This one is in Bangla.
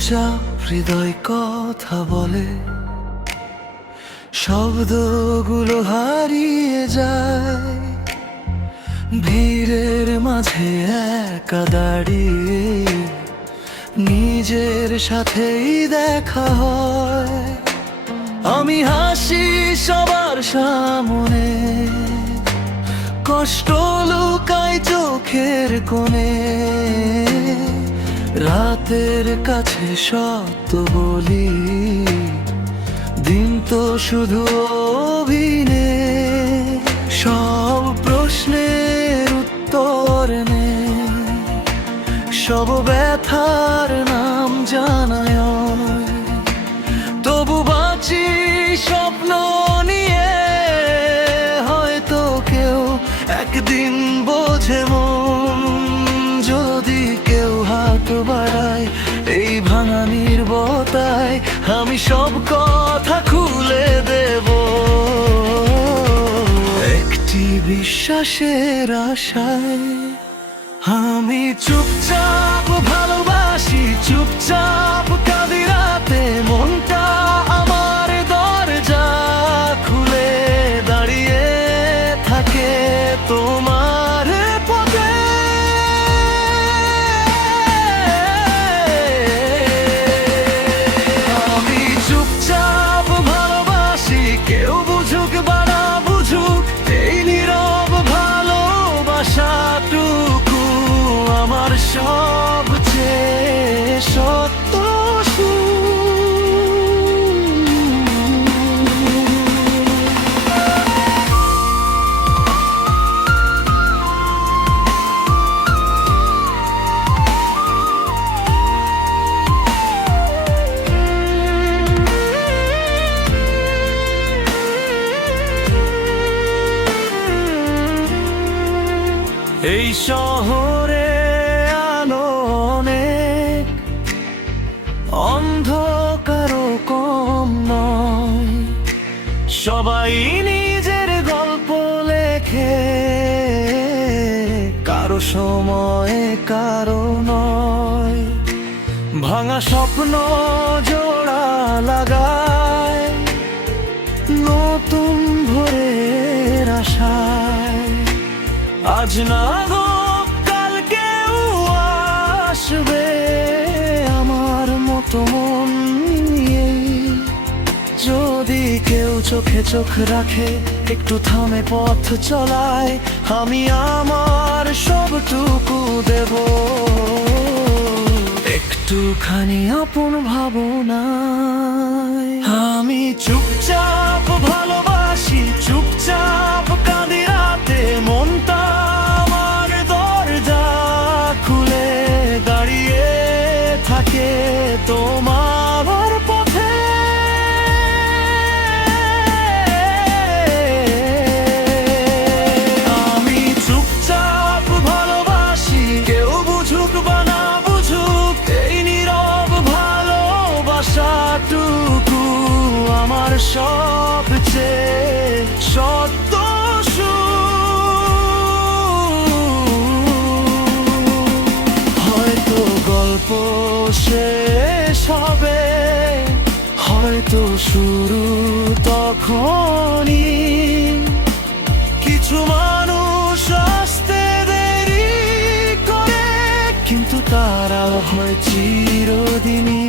চুপচাপ হৃদয় কথা বলে, শব্দগুলো হারিয়ে যায় ভিড়ের মাঝে একা দাঁড়িয়ে। নিজের সাথেই দেখা হয়, আমি হাসি সবার সামনে, কষ্ট লুকাই চোখের কোণে। রাতের কাছে সত্য বলি, দিন তো শুধু অভিনয়। সব প্রশ্নের উত্তর নেই, সব ব্যথার নাম জানায়। তবু বাঁচি স্বপ্ন নিয়ে, হয়তো কেউ একদিন বোঝে মন। যদি কেউ হাত বাড়ায় এই ভাঙা নীরবতায়, আমি সব কথা খুলে দেব। একটি বিশ্বাসের আশায় আমি চুপচাপ ভালোবাসি, চুপচাপ কাঁদি রাতে। মনটা আমার দরজা খুলে দাঁড়িয়ে থাকে তোমার পথে। আমি চুপচাপ ভালোবাসি, কেউ বুঝুক বা না বুঝুক, এই নীরব ভালোবাসাটুকু আমার সবচেয়ে সত্য সুর। এই শহরে আলো অনেক, অন্ধকারও কম নয়। সবাই নিজের গল্প লেখে, কারো সময় কারো নয়। ভাঙা স্বপ্ন জোড়া লাগায় নতুন ভোরের আশায়। আজ না গো কাল কেউ আসবে আমার মতো মন নিয়ে। যদি কেউ চোখে চোখ রাখে, একটু থামে পথ চলায়, আমি আমার সবটুকু দেব। একটুখানি আপন ভাবনায় আমি চুপচাপ ভালোবাসি, চুপচাপ কাঁদি রাতে। মনটা আমার দরজা খুলে দাঁড়িয়ে থাকে তোমার পথে। আমি চুপচাপ ভালোবাসি, কেউ বুঝুক বা না বুঝুক, এই নীরব ভালোবাসাটুকু আমার সবচেয়ে সত্য সুর। হয়তো গল্প শেষ হবে, হয়তো শুরু তখনই। কিছু মানুষ আসতে দেরি করে, কিন্তু তারা হয় চিরদিনই।